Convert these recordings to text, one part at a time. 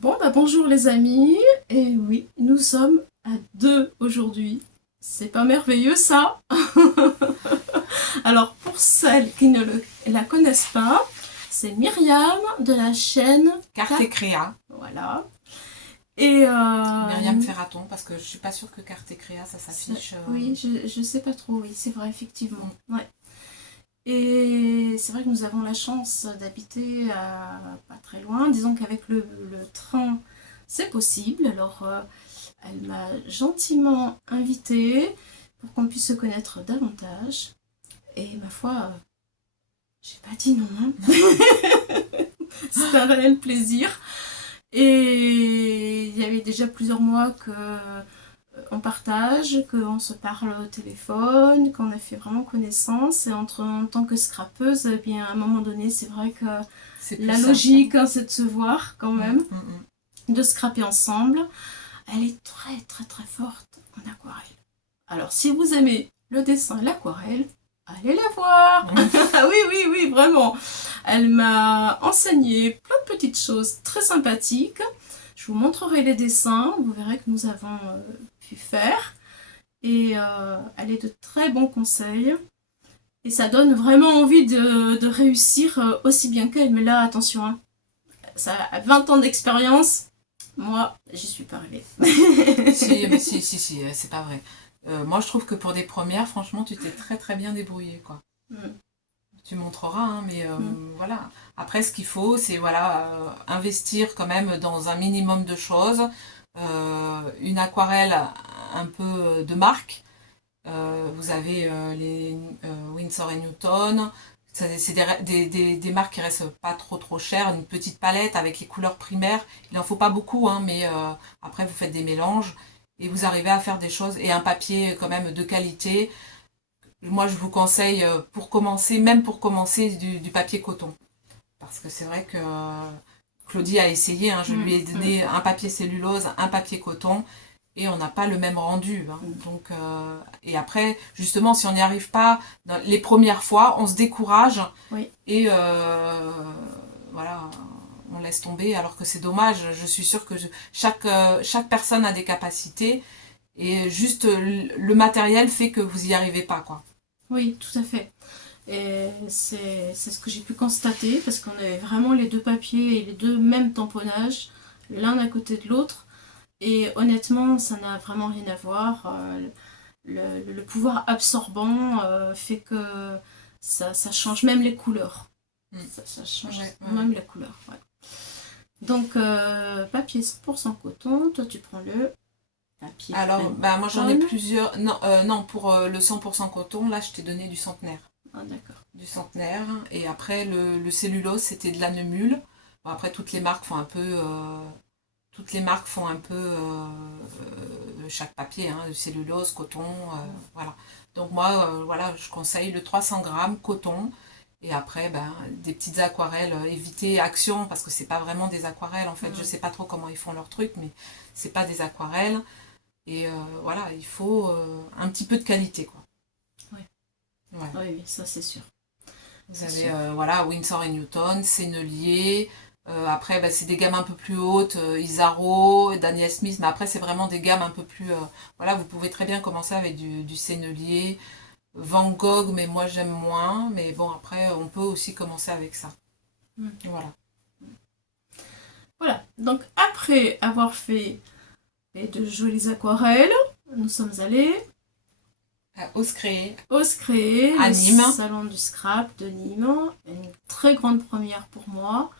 Bon, bah bonjour les amis, et oui, nous sommes à deux aujourd'hui. C'est pas merveilleux ça? Alors pour celles qui ne la connaissent pas, c'est Myriam de la chaîne Carte et Créa. Voilà. Et Myriam Ferraton, parce que je suis pas sûre que Carte et Créa, ça s'affiche. oui, je sais pas trop, oui, c'est vrai, effectivement. Mm. Ouais. Et c'est vrai que nous avons la chance d'habiter pas très loin. Disons qu'avec le train, c'est possible. Alors, elle m'a gentiment invitée pour qu'on puisse se connaître davantage. Et ma foi, j'ai pas dit non. C'est un réel plaisir. Et il y avait déjà plusieurs mois que on partage, qu'on se parle au téléphone, qu'on a fait vraiment connaissance. Et en tant que scrapeuse, eh bien, à un moment donné, c'est vrai que la logique, hein, c'est de se voir quand même, de scraper ensemble. Elle est très très très forte en aquarelle. Alors si vous aimez le dessin et l'aquarelle, allez la voir. Oui, oui, oui, vraiment. Elle m'a enseigné plein de petites choses très sympathiques. Je vous montrerai les dessins, vous verrez que nous avons pu faire. Et elle est de très bons conseils. Et ça donne vraiment envie de réussir aussi bien qu'elle. Mais là, attention, hein, ça a 20 ans d'expérience. Moi, j'y suis pas arrivée. Si, mais si, c'est pas vrai. Moi, je trouve que pour des premières, franchement, tu t'es très très bien débrouillée, quoi. Mm. Tu montreras, hein, mais voilà. Après, ce qu'il faut, c'est voilà, investir quand même dans un minimum de choses. Une aquarelle un peu de marque. Vous avez les Winsor et Newton. C'est des marques qui restent pas trop chères. Une petite palette avec les couleurs primaires. Il n'en faut pas beaucoup, hein, mais après vous faites des mélanges et vous arrivez à faire des choses. Et un papier quand même de qualité. Moi je vous conseille pour commencer, même pour commencer, du papier coton. Parce que c'est vrai que Claudie a essayé, hein, je lui ai donné un papier cellulose, un papier coton et on n'a pas le même rendu. Hein. Donc, et après, justement, si on n'y arrive pas les premières fois, on se décourage et voilà, on laisse tomber. Alors que c'est dommage. Je suis sûre que chaque personne a des capacités et juste le matériel fait que vous n'y arrivez pas, quoi. Oui, tout à fait. Et c'est ce que j'ai pu constater parce qu'on avait vraiment les deux papiers et les deux mêmes tamponnages, l'un à côté de l'autre. Et honnêtement, ça n'a vraiment rien à voir. Le pouvoir absorbant fait que ça change même les couleurs. Ça change même les couleurs. Ouais. Donc, papier 100% coton, toi tu prends le papier. Alors, bah, moi j'en ai plusieurs. Non, non pour le 100% coton, là je t'ai donné du centenaire. Ah, d'accord. Du centenaire. Et après, le cellulose, c'était de la Neumule. Bon, après, toutes les marques font un peu. Toutes les marques font un peu chaque papier, hein, le cellulose, coton, voilà. Donc moi, voilà, je conseille le 300 grammes coton. Et après, ben, des petites aquarelles, éviter Action, parce que c'est pas vraiment des aquarelles en fait. Je sais pas trop comment ils font leur truc, mais c'est pas des aquarelles. Et voilà, il faut un petit peu de qualité, quoi. Ouais. Ouais. Oui, oui, ça c'est sûr. Vous avez voilà, Winsor et Newton, Sennelier. Après, bah, c'est des gammes un peu plus hautes, Isaro, Daniel Smith. Mais après, c'est vraiment des gammes un peu plus. Voilà, vous pouvez très bien commencer avec du Sennelier, Van Gogh, mais moi j'aime moins. Mais bon, après, on peut aussi commencer avec ça. Voilà. Voilà. Donc, après avoir fait de jolies aquarelles, nous sommes allés Ose créer. Ose créer, à le Nîmes. salon du scrap de Nîmes. Une très grande première pour moi.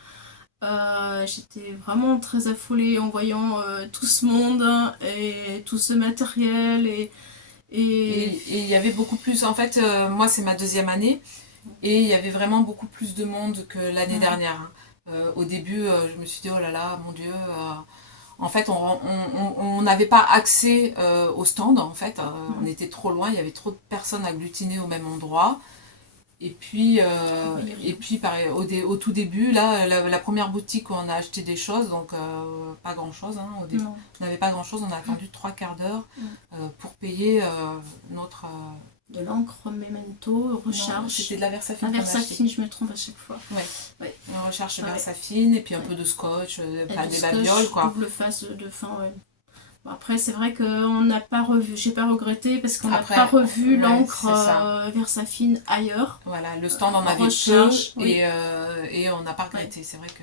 J'étais vraiment très affolée en voyant tout ce monde et tout ce matériel. Et il y avait beaucoup plus. En fait, moi, c'est ma deuxième année. Et il y avait vraiment beaucoup plus de monde que l'année dernière. Hein. Au début, je me suis dit, oh là là, mon Dieu. En fait, on n'avait pas accès au stand, en fait. On était trop loin, il y avait trop de personnes agglutinées au même endroit. Et puis pareil, au tout début, là, la première boutique où on a acheté des choses, donc pas grand-chose. Hein, au début, on n'avait pas grand-chose, on a attendu 3 quarts d'heure pour payer de l'encre Memento, recharge. C'était de la Versafine. La Versafine, je me trompe à chaque fois. Ouais. Une recharge Versafine et puis un peu de scotch, des babioles quoi. Double face de fin, ouais. Bon, après, c'est vrai qu'on n'a pas revu, j'ai pas regretté parce qu'on n'a pas revu l'encre Versafine ailleurs. Voilà, le stand en avait peu et on n'a pas regretté, c'est vrai que...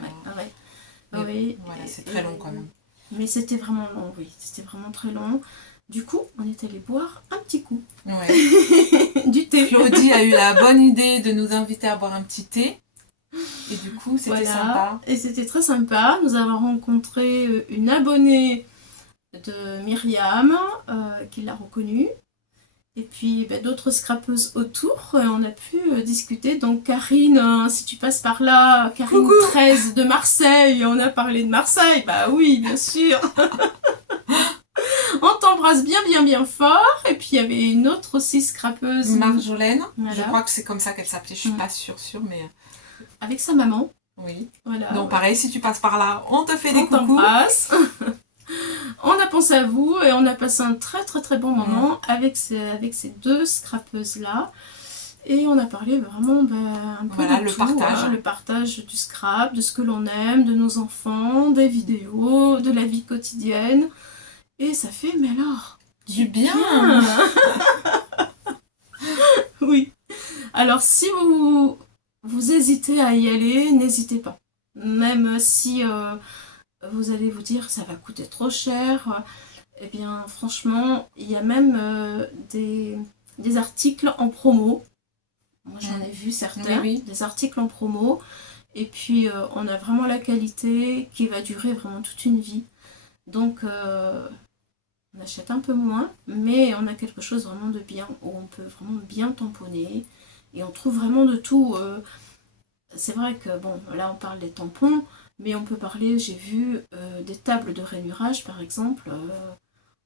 Voilà, c'est très long quand même. Mais c'était vraiment long, oui, c'était vraiment très long. Du coup, on est allé boire un petit coup. Du thé. Claudie a eu la bonne idée de nous inviter à boire un petit thé. Et du coup, c'était sympa. Et c'était très sympa. Nous avons rencontré une abonnée de Myriam qui l'a reconnue. Et puis d'autres scrapeuses autour. On a pu discuter. Donc Karine, si tu passes par là, Karine Coucou. 13 de Marseille. On a parlé de Marseille. Bah oui, bien sûr. On t'embrasse bien fort. Et puis il y avait une autre aussi scrapeuse. Marjolaine. Je crois que c'est comme ça qu'elle s'appelait. Je suis pas sûre, mais... Avec sa maman. Oui. Voilà. Donc pareil, si tu passes par là, on te fait des coucous. On t'embrasse. On a pensé à vous et on a passé un très bon moment avec ces deux scrapeuses-là. Et on a parlé vraiment un peu de le tout, partage. Le partage du scrap, de ce que l'on aime, de nos enfants, des vidéos, de la vie quotidienne. Et ça fait, mais alors, du bien. Oui. Alors si vous hésitez à y aller, n'hésitez pas. Même si... vous allez vous dire ça va coûter trop cher, eh bien franchement il y a même des articles en promo. Moi j'en ai vu certains, des articles en promo, et puis on a vraiment la qualité qui va durer vraiment toute une vie. Donc on achète un peu moins, mais on a quelque chose vraiment de bien, où on peut vraiment bien tamponner, et on trouve vraiment de tout. C'est vrai que bon, là on parle des tampons, mais on peut parler, j'ai vu des tables de rainurage par exemple,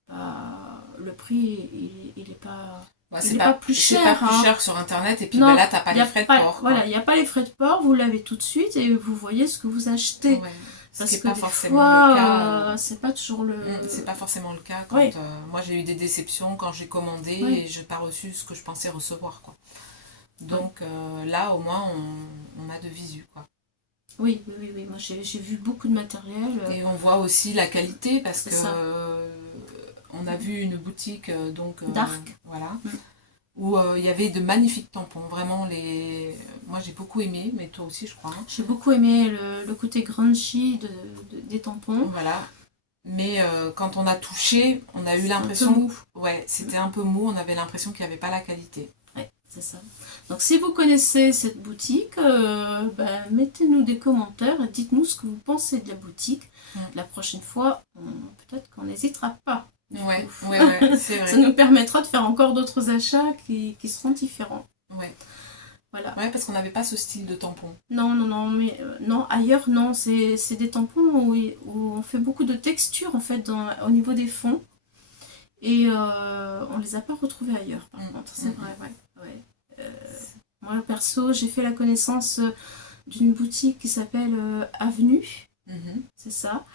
le prix il est pas... c'est pas plus cher. C'est pas plus cher sur internet, et puis là t'as pas les frais de port. Voilà, il n'y a pas les frais de port, vous l'avez tout de suite et vous voyez ce que vous achetez. Parce que des fois, c'est pas toujours le... C'est pas forcément le cas. Quand, moi j'ai eu des déceptions quand j'ai commandé et j'ai pas reçu ce que je pensais recevoir, quoi. Donc là au moins on a de visu, quoi. Oui. Moi j'ai vu beaucoup de matériel. Et on voit aussi la qualité parce que on a vu une boutique Dark. Voilà, où il y avait de magnifiques tampons. Vraiment moi j'ai beaucoup aimé, mais toi aussi je crois. Hein. J'ai beaucoup aimé le côté grungy des tampons. Voilà. Mais quand on a touché, on a eu l'impression... c'était un peu mou, on avait l'impression qu'il n'y avait pas la qualité. C'est ça. Donc si vous connaissez cette boutique, mettez-nous des commentaires et dites-nous ce que vous pensez de la boutique. La prochaine fois, peut-être qu'on n'hésitera pas. Ouais, c'est vrai. Ça nous permettra de faire encore d'autres achats qui seront différents. Voilà. Parce qu'on n'avait pas ce style de tampon. Non, mais non, ailleurs, non. C'est des tampons où on fait beaucoup de texture en fait au niveau des fonds. Et on les a pas retrouvés ailleurs, par contre, c'est vrai, moi, perso, j'ai fait la connaissance d'une boutique qui s'appelle Avenue, c'est ça.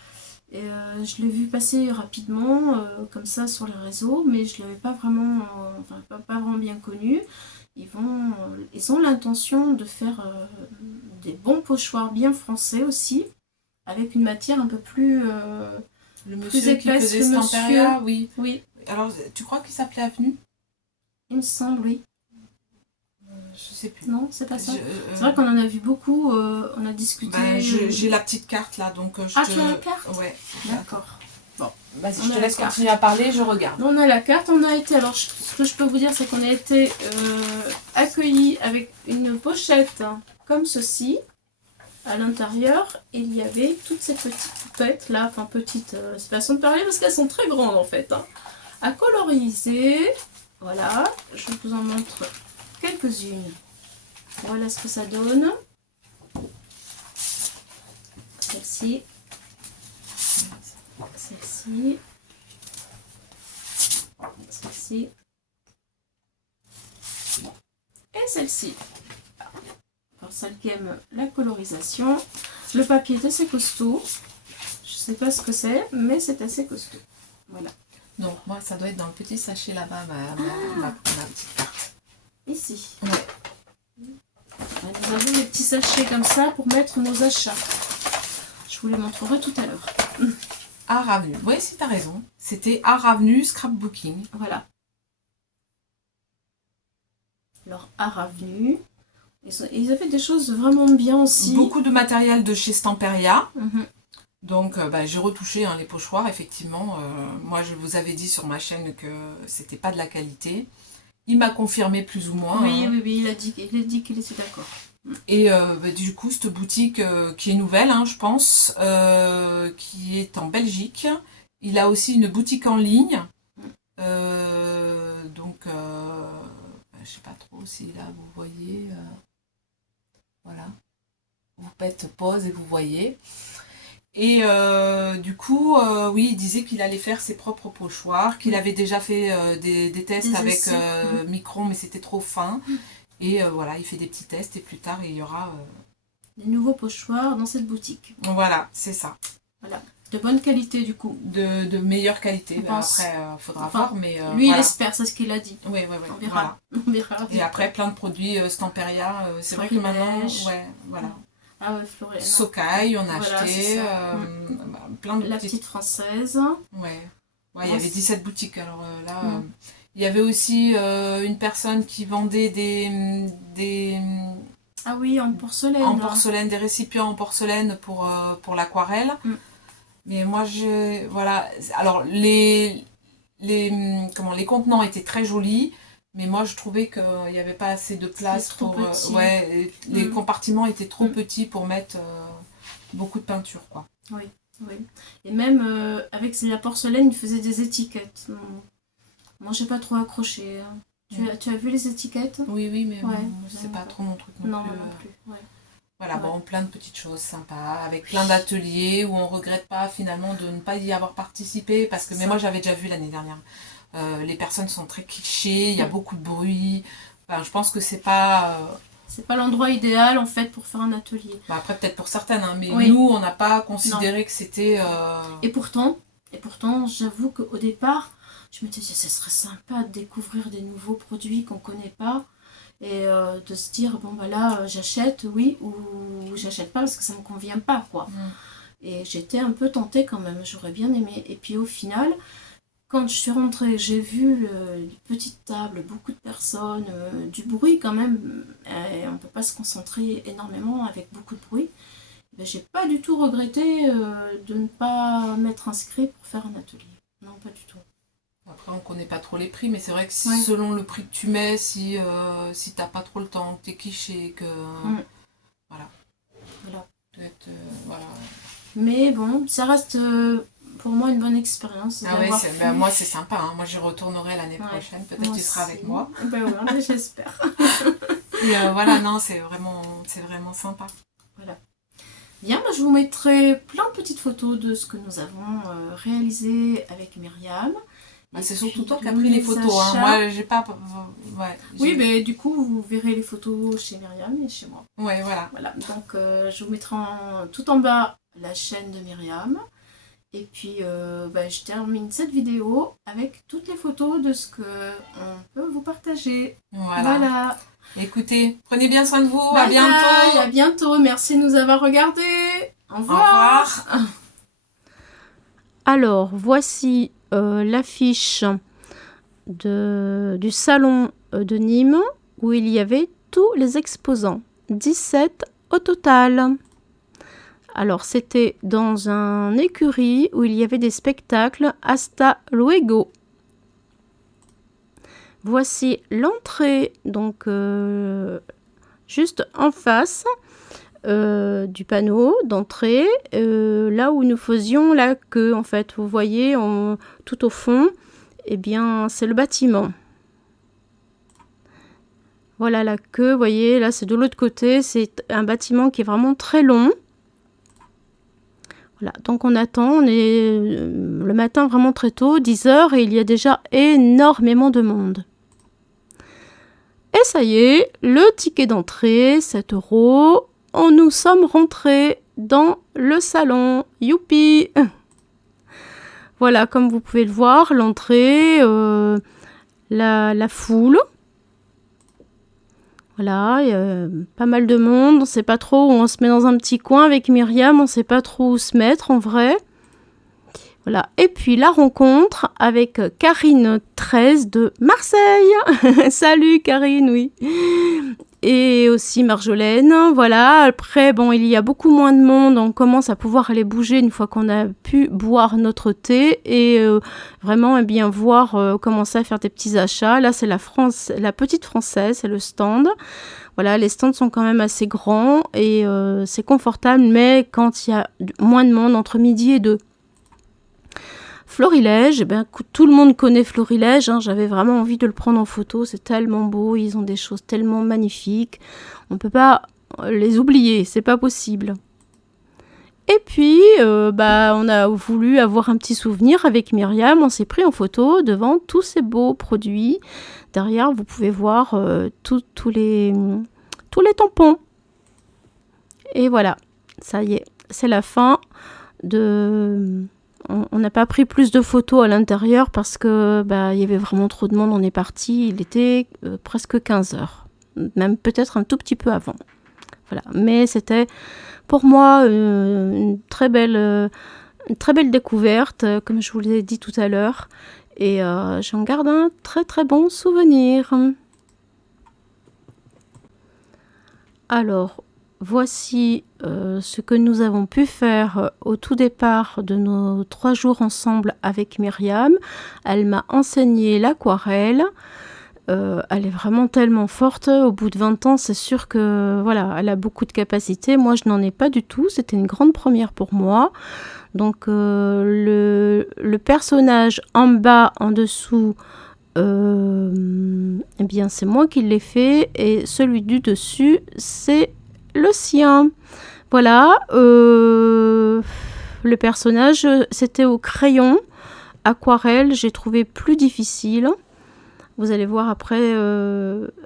Et je l'ai vu passer rapidement, comme ça, sur les réseaux, mais je ne l'avais pas vraiment, pas vraiment bien connu. Ils ont l'intention de faire des bons pochoirs bien français aussi, avec une matière un peu plus... le monsieur qui faisait Stamperia, oui. Alors, tu crois qu'il s'appelait Avenue ? Il me semble, oui. Je sais plus. Non, c'est pas ça. C'est vrai qu'on en a vu beaucoup, on a discuté. J'ai la petite carte là, donc tu as la carte ? Ouais. D'accord. Bon, vas-y, je te laisse continuer à parler, je regarde. On a la carte, on a été... Alors, ce que je peux vous dire, c'est qu'on a été accueillis avec une pochette comme ceci. À l'intérieur, il y avait toutes ces petites poupettes là, enfin petites, c'est façon de parler parce qu'elles sont très grandes en fait, à coloriser. Voilà, je vous en montre quelques-unes. Voilà ce que ça donne. Celle-ci. Celle-ci. Celle-ci. Et celle-ci. Pour celle qui aime la colorisation. Le papier est assez costaud. Je sais pas ce que c'est, mais c'est assez costaud. Voilà. Donc moi, ça doit être dans le petit sachet là-bas, ma petite carte. ici. Ouais. Nous avons des petits sachets comme ça pour mettre nos achats. Je vous les montrerai tout à l'heure. Art Avenue. Oui, si tu as raison. C'était Art Avenue Scrapbooking. Voilà. Alors, Art Avenue. Ils avaient des choses vraiment bien aussi. Beaucoup de matériel de chez Stamperia. Mhm. Donc, j'ai retouché les pochoirs, effectivement. Moi, je vous avais dit sur ma chaîne que c'était pas de la qualité. Il m'a confirmé plus ou moins. Oui, oui, oui, il a dit qu'il était d'accord. Et du coup, cette boutique qui est nouvelle, je pense, qui est en Belgique. Il a aussi une boutique en ligne. Donc, je sais pas trop si là, vous voyez. Voilà. Vous faites pause et vous voyez. Et du coup, oui, il disait qu'il allait faire ses propres pochoirs, qu'il avait déjà fait des tests avec Micron, mais c'était trop fin. Et voilà, il fait des petits tests et plus tard, il y aura... des nouveaux pochoirs dans cette boutique. Voilà, c'est ça. Voilà. De bonne qualité, du coup. De meilleure qualité. Après, il faudra voir, mais... lui, voilà. il espère, c'est ce qu'il a dit. Oui. On verra. Voilà. On verra. Et après, plein de produits Stamperia. C'est vrai que maintenant... Ouais, voilà. Ah ouais, Florena. Socaille, on a Voilà, acheté. Plein de la petite française. Ouais, il y avait 17 boutiques. Alors là, il y avait aussi une personne qui vendait des ah oui, en porcelaine. En porcelaine, des récipients en porcelaine pour l'aquarelle. Mais moi, voilà. Alors, les contenants étaient très jolis. Mais moi, je trouvais qu'il n'y avait pas assez de place pour... les compartiments étaient trop petits pour mettre beaucoup de peinture, quoi. Oui. Et même avec la porcelaine, ils faisaient des étiquettes. Moi, j'ai pas trop accroché. Tu as vu les étiquettes? Oui, mais c'est pas trop mon truc non plus. Non plus. Ouais. Voilà, bon, plein de petites choses sympas, avec plein d'ateliers où on regrette pas finalement de ne pas y avoir participé, parce que mais moi j'avais déjà vu l'année dernière. Les personnes sont très clichés, il y a beaucoup de bruit. Enfin, je pense que c'est pas l'endroit idéal en fait pour faire un atelier. Après peut-être pour certaines, mais nous on n'a pas considéré que c'était. Et pourtant, j'avoue qu'au départ, je me disais ça serait sympa de découvrir des nouveaux produits qu'on connaît pas et de se dire bon bah là j'achète oui ou j'achète pas parce que ça me convient pas quoi. Et j'étais un peu tentée quand même, j'aurais bien aimé. Et puis au final. Quand je suis rentrée, j'ai vu une petite table, beaucoup de personnes, du bruit quand même, et on ne peut pas se concentrer énormément avec beaucoup de bruit. Ben, j'ai pas du tout regretté de ne pas m'être inscrit pour faire un atelier. Non, pas du tout. Après, on connaît pas trop les prix, mais c'est vrai que selon le prix que tu mets, si t'as pas trop le temps, que t'es cliché, que... Voilà. Peut-être, voilà. Mais bon, ça reste... pour moi une bonne expérience. Moi c'est sympa, moi j'y retournerai l'année prochaine, peut-être tu seras avec moi. J'espère. Et voilà, non, c'est vraiment sympa. Voilà. Bien, je vous mettrai plein de petites photos de ce que nous avons réalisé avec Myriam. C'est surtout toi qui as pris les photos, moi j'ai pas... Oui, mais du coup vous verrez les photos chez Myriam et chez moi. Ouais, voilà. Donc je vous mettrai tout en bas la chaîne de Myriam. Et puis, je termine cette vidéo avec toutes les photos de ce qu'on peut vous partager. Voilà. Écoutez, prenez bien soin de vous. Bye à bientôt. Bye, à bientôt. Merci de nous avoir regardés. Au revoir. Alors, voici l'affiche du salon de Nîmes où il y avait tous les exposants. 17 au total. Alors, c'était dans un écurie où il y avait des spectacles hasta luego. Voici l'entrée, donc juste en face du panneau d'entrée, là où nous faisions la queue. En fait, vous voyez, tout au fond, eh bien, c'est le bâtiment. Voilà la queue, vous voyez, là, c'est de l'autre côté. C'est un bâtiment qui est vraiment très long. Voilà, donc on attend, on est le matin vraiment très tôt, 10h, et il y a déjà énormément de monde. Et ça y est, le ticket d'entrée, 7 €. Nous sommes rentrés dans le salon. Youpi! Voilà, comme vous pouvez le voir, l'entrée, la foule. Voilà, il y a pas mal de monde, on sait pas trop où on se met dans un petit coin avec Myriam, on sait pas trop où se mettre en vrai. Voilà, et puis la rencontre avec Karine 13 de Marseille. Salut Karine, oui. Et aussi Marjolaine, voilà. Après, bon, il y a beaucoup moins de monde, on commence à pouvoir aller bouger une fois qu'on a pu boire notre thé et vraiment bien voir commencer à faire des petits achats. Là, c'est la petite française, c'est le stand. Voilà, les stands sont quand même assez grands et c'est confortable, mais quand il y a moins de monde, entre midi et 2. Florilège, tout le monde connaît Florilège, hein, j'avais vraiment envie de le prendre en photo, c'est tellement beau, ils ont des choses tellement magnifiques, on ne peut pas les oublier, c'est pas possible. Et puis, on a voulu avoir un petit souvenir avec Myriam, on s'est pris en photo devant tous ces beaux produits. Derrière, vous pouvez voir tous les tampons. Et voilà, ça y est, c'est la fin de... On n'a pas pris plus de photos à l'intérieur parce que il y avait vraiment trop de monde. On est parti, il était presque 15 heures, même peut-être un tout petit peu avant. Voilà, mais c'était pour moi une très belle découverte, comme je vous l'ai dit tout à l'heure, et j'en garde un très très bon souvenir. Alors, voici ce que nous avons pu faire au tout départ de nos 3 jours ensemble avec Myriam. Elle m'a enseigné l'aquarelle. Elle est vraiment tellement forte. Au bout de 20 ans, c'est sûr que voilà, elle a beaucoup de capacités. Moi, je n'en ai pas du tout. C'était une grande première pour moi. Donc, le personnage en bas, en dessous, eh bien, c'est moi qui l'ai fait. Et celui du dessus, c'est le sien. Voilà, le personnage, c'était au crayon, aquarelle, j'ai trouvé plus difficile. Vous allez voir après,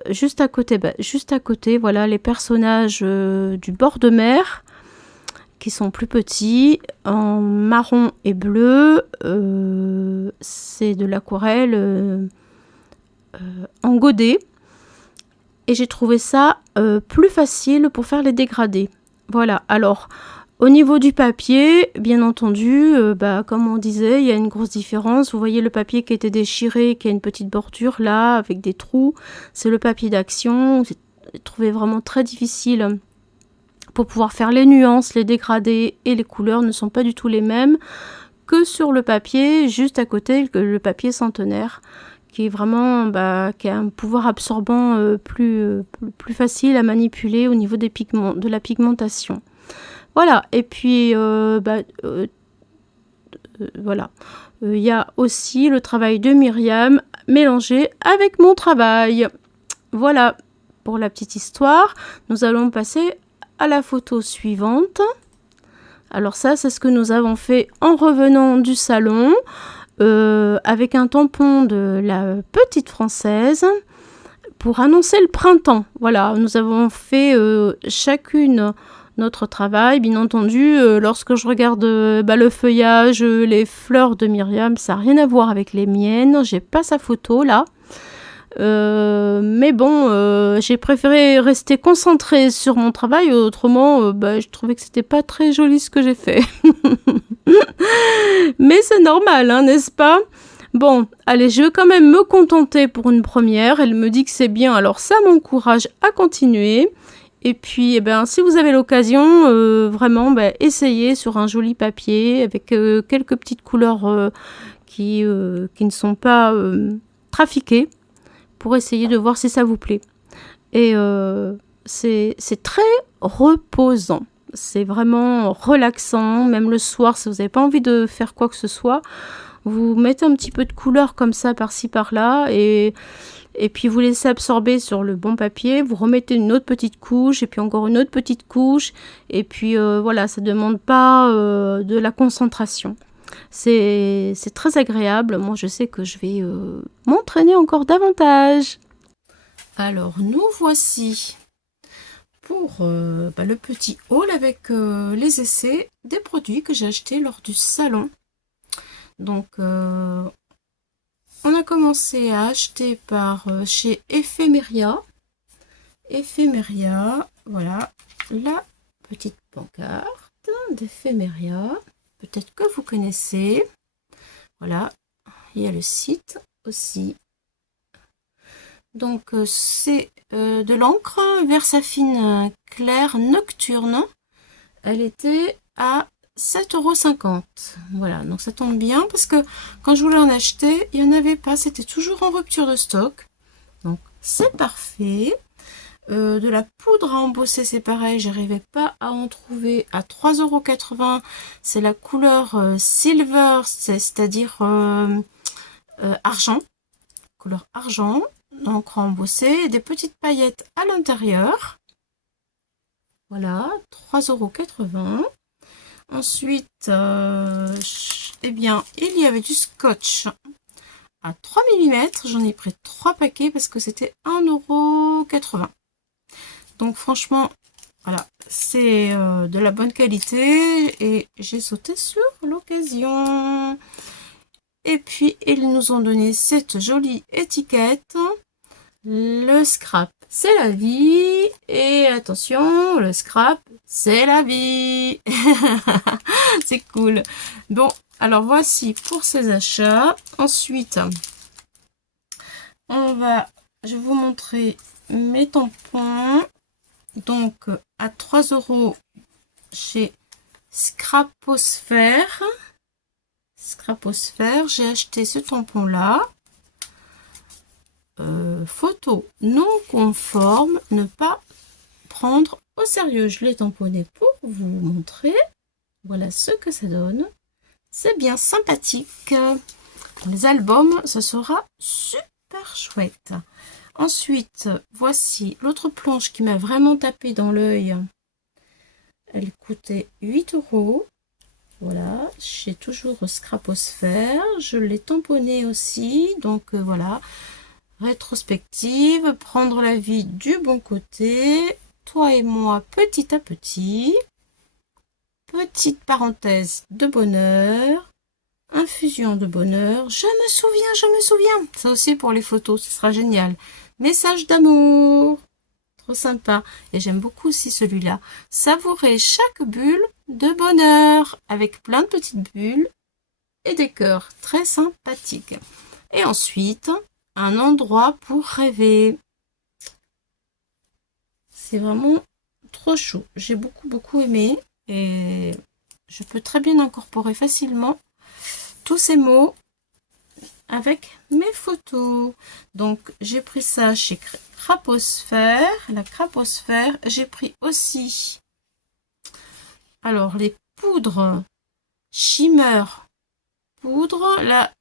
juste à côté, voilà, les personnages du bord de mer, qui sont plus petits, en marron et bleu, c'est de l'aquarelle en godet. Et j'ai trouvé ça plus facile pour faire les dégradés. Voilà, alors au niveau du papier, bien entendu, comme on disait, il y a une grosse différence. Vous voyez le papier qui était déchiré, qui a une petite bordure là, avec des trous. C'est le papier d'action. J'ai trouvé vraiment très difficile pour pouvoir faire les nuances, les dégradés et les couleurs ne sont pas du tout les mêmes que sur le papier juste à côté, le papier centenaire, qui est vraiment qui a un pouvoir absorbant plus facile à manipuler au niveau des pigments, de la pigmentation. Voilà, et puis voilà, il y a aussi le travail de Myriam mélangé avec mon travail. Voilà pour la petite histoire. Nous allons passer à la photo suivante. Alors ça, c'est ce que nous avons fait en revenant du salon. Avec un tampon de la petite française pour annoncer le printemps. Voilà, nous avons fait chacune notre travail. Bien entendu, lorsque je regarde le feuillage, les fleurs de Myriam, ça n'a rien à voir avec les miennes. J'ai pas sa photo là. Mais bon, j'ai préféré rester concentrée sur mon travail, autrement je trouvais que c'était pas très joli ce que j'ai fait. Mais c'est normal, hein, n'est-ce pas? Bon, allez, je vais quand même me contenter pour une première. Elle me dit que c'est bien, alors ça m'encourage à continuer. Et puis, si vous avez l'occasion, vraiment, essayez sur un joli papier avec quelques petites couleurs qui ne sont pas trafiquées, pour essayer de voir si ça vous plaît. Et c'est très reposant. C'est vraiment relaxant, même le soir, si vous n'avez pas envie de faire quoi que ce soit, vous mettez un petit peu de couleur comme ça, par-ci, par-là, et puis vous laissez absorber sur le bon papier, vous remettez une autre petite couche, et puis encore une autre petite couche, et puis voilà, ça ne demande pas de la concentration. C'est très agréable. Moi, je sais que je vais m'entraîner encore davantage. Alors, nous voici pour le petit haul avec les essais des produits que j'ai achetés lors du salon. Donc, on a commencé à acheter par chez Ephemeria. Éphéméria. Voilà la petite pancarte d'Éphéméria. Peut-être que vous connaissez. Voilà, il y a le site aussi. Donc c'est de l'encre Versafine claire nocturne. Elle était à 7,50 €. Voilà, donc ça tombe bien parce que quand je voulais en acheter, il n'y en avait pas. C'était toujours en rupture de stock. Donc c'est parfait. De la poudre à embosser, c'est pareil, j'arrivais pas à en trouver à 3,80 €. C'est la couleur silver, c'est-à-dire argent, couleur argent, encre à embosser, et des petites paillettes à l'intérieur. Voilà, 3,80 €. Ensuite, eh bien, il y avait du scotch à 3 mm. J'en ai pris 3 paquets parce que c'était 1,80 €. Donc franchement, voilà, c'est de la bonne qualité et j'ai sauté sur l'occasion. Et puis, ils nous ont donné cette jolie étiquette. Le scrap, c'est la vie. Et attention, le scrap, c'est la vie. C'est cool. Bon, alors voici pour ces achats. Ensuite, je vais vous montrer mes tampons. Donc, à 3 € chez Scraposphère. Scraposphère, j'ai acheté ce tampon-là. Photo non conforme, ne pas prendre au sérieux. Je l'ai tamponné pour vous montrer. Voilà ce que ça donne. C'est bien sympathique. Dans les albums, ce sera super chouette. Ensuite, voici l'autre planche qui m'a vraiment tapé dans l'œil. Elle coûtait 8 €. Voilà, j'ai toujours Scraposphère. Je l'ai tamponnée aussi. Donc voilà, rétrospective, prendre la vie du bon côté. Toi et moi, petit à petit. Petite parenthèse de bonheur. Infusion de bonheur. Je me souviens. Ça aussi pour les photos, ce sera génial. Message d'amour. Trop sympa. Et j'aime beaucoup aussi celui-là. Savourer chaque bulle de bonheur. Avec plein de petites bulles et des cœurs. Très sympathiques. Et ensuite, un endroit pour rêver. C'est vraiment trop chou. J'ai beaucoup aimé. Et je peux très bien incorporer facilement tous ces mots avec mes photos. Donc j'ai pris ça chez Craposphère, la Craposphère. J'ai pris aussi alors les poudres Shimmer poudre. La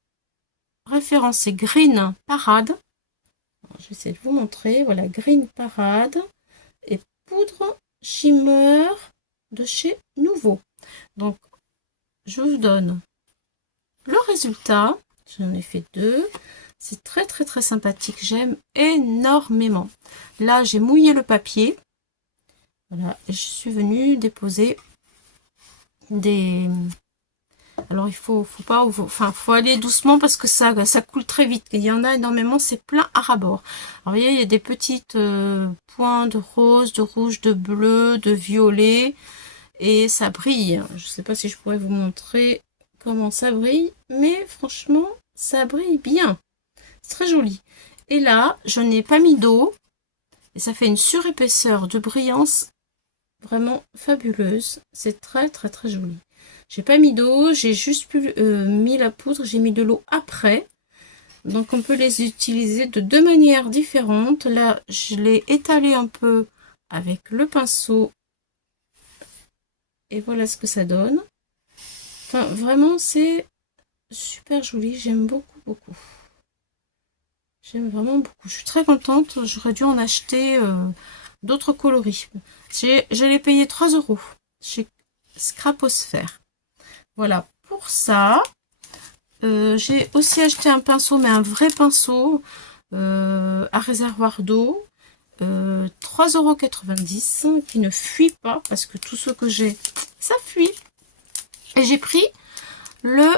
référence est Green Parade. Alors, je vais essayer de vous montrer. Voilà, Green Parade et poudre Shimmer de chez Nouveau. Donc je vous donne le résultat. J'en ai fait 2. C'est très sympathique. J'aime énormément. Là, j'ai mouillé le papier. Voilà. Et je suis venue déposer des... Alors, il faut pas... Enfin, faut aller doucement parce que ça coule très vite. Il y en a énormément. C'est plein à ras-bord. Alors, vous voyez, il y a des petites points de rose, de rouge, de bleu, de violet. Et ça brille. Je ne sais pas si je pourrais vous montrer comment ça brille. Mais franchement, ça brille bien. C'est très joli. Et là, je n'ai pas mis d'eau. Et ça fait une surépaisseur de brillance vraiment fabuleuse. C'est très joli. J'ai pas mis d'eau. J'ai juste mis la poudre. J'ai mis de l'eau après. Donc on peut les utiliser de deux manières différentes. Là, je l'ai étalé un peu avec le pinceau. Et voilà ce que ça donne. Enfin, vraiment, c'est super joli. J'aime beaucoup. J'aime vraiment beaucoup. Je suis très contente. J'aurais dû en acheter d'autres coloris. Je l'ai payé 3 € chez Scraposphère. Voilà pour ça. J'ai aussi acheté un pinceau, mais un vrai pinceau à réservoir d'eau. 3,90 € qui ne fuit pas parce que tout ce que j'ai, ça fuit. Et j'ai pris le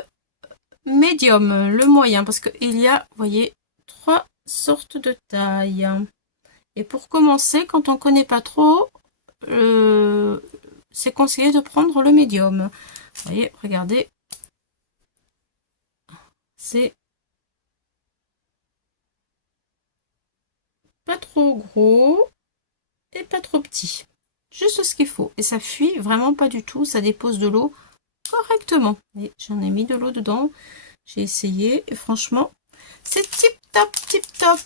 médium, le moyen, parce qu'il y a, vous voyez, 3 sortes de tailles. Et pour commencer, quand on connaît pas trop, c'est conseillé de prendre le médium. Vous voyez, regardez. C'est pas trop gros et pas trop petit. Juste ce qu'il faut. Et ça fuit vraiment pas du tout. Ça dépose de l'eau correctement. Et j'en ai mis de l'eau dedans. J'ai essayé et franchement, c'est tip top, tip top.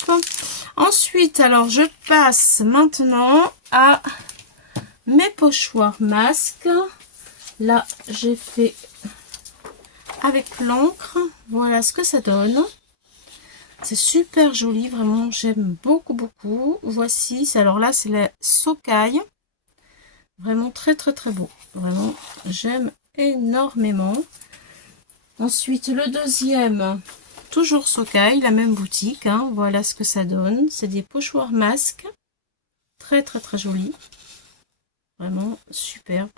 Ensuite, alors je passe maintenant à mes pochoirs masques. Là, j'ai fait avec l'encre. Voilà ce que ça donne. C'est super joli, vraiment, j'aime beaucoup, beaucoup. Voici, alors là, c'est la Socaille. Vraiment très, très, très beau. Vraiment, j'aime énormément. Ensuite, le deuxième, toujours Socaille, la même boutique. Hein. Voilà ce que ça donne. C'est des pochoirs masques. Très, très, très joli. Vraiment superbe.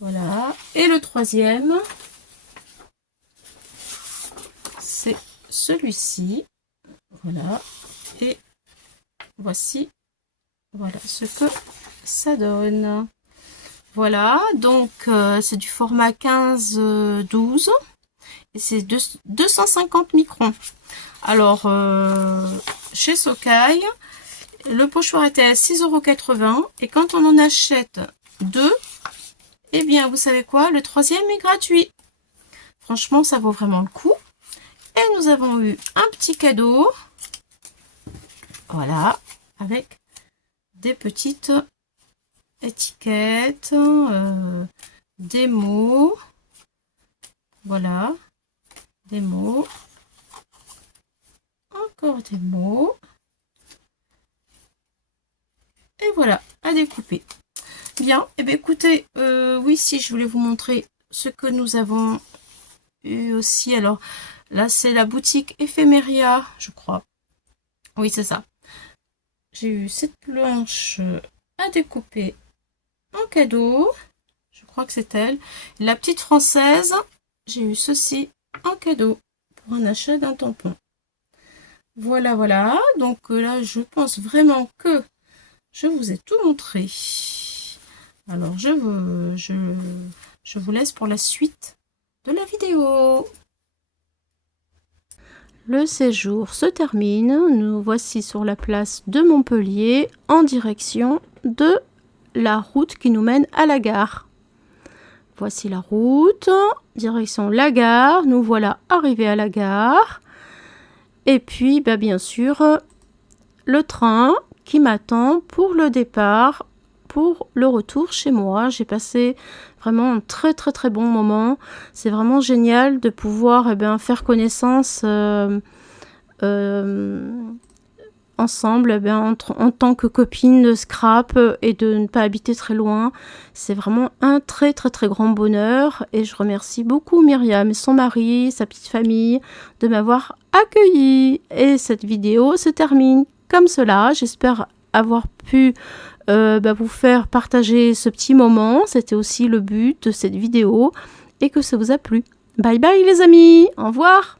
Voilà. Et le troisième, c'est celui-ci. Voilà. Et voici. Voilà ce que ça donne. Voilà. Donc, c'est du format 15-12. Et c'est 250 microns. Alors, chez Socaille, le pochoir était à 6,80 €. Et quand on en achète deux, eh bien, vous savez quoi? Le troisième est gratuit. Franchement, ça vaut vraiment le coup. Et nous avons eu un petit cadeau. Voilà. Avec des petites étiquettes, des mots. Voilà. Des mots. Encore des mots. Et voilà, à découper. Bien, et bien écoutez, oui, si je voulais vous montrer ce que nous avons eu aussi. Alors là, c'est la boutique Ephemeria, je crois. Oui, c'est ça. J'ai eu cette planche à découper en cadeau. Je crois que c'est elle. La petite française, j'ai eu ceci en cadeau pour un achat d'un tampon. Voilà, voilà. Donc là, je pense vraiment que je vous ai tout montré. Alors, je vous laisse pour la suite de la vidéo. Le séjour se termine. Nous voici sur la place de Montpellier en direction de la route qui nous mène à la gare. Voici la route, direction la gare. Nous voilà arrivés à la gare. Et puis, bah, bien sûr, le train qui m'attend pour le départ, pour le retour chez moi. J'ai passé vraiment un très très très bon moment. C'est vraiment génial de pouvoir faire connaissance ensemble en tant que copine de scrap et de ne pas habiter très loin. C'est vraiment un très très très grand bonheur et je remercie beaucoup Myriam et son mari, sa petite famille de m'avoir accueillie. Et cette vidéo se termine comme cela. J'espère avoir pu vous faire partager ce petit moment. C'était aussi le but de cette vidéo et que ça vous a plu. Bye bye les amis, au revoir.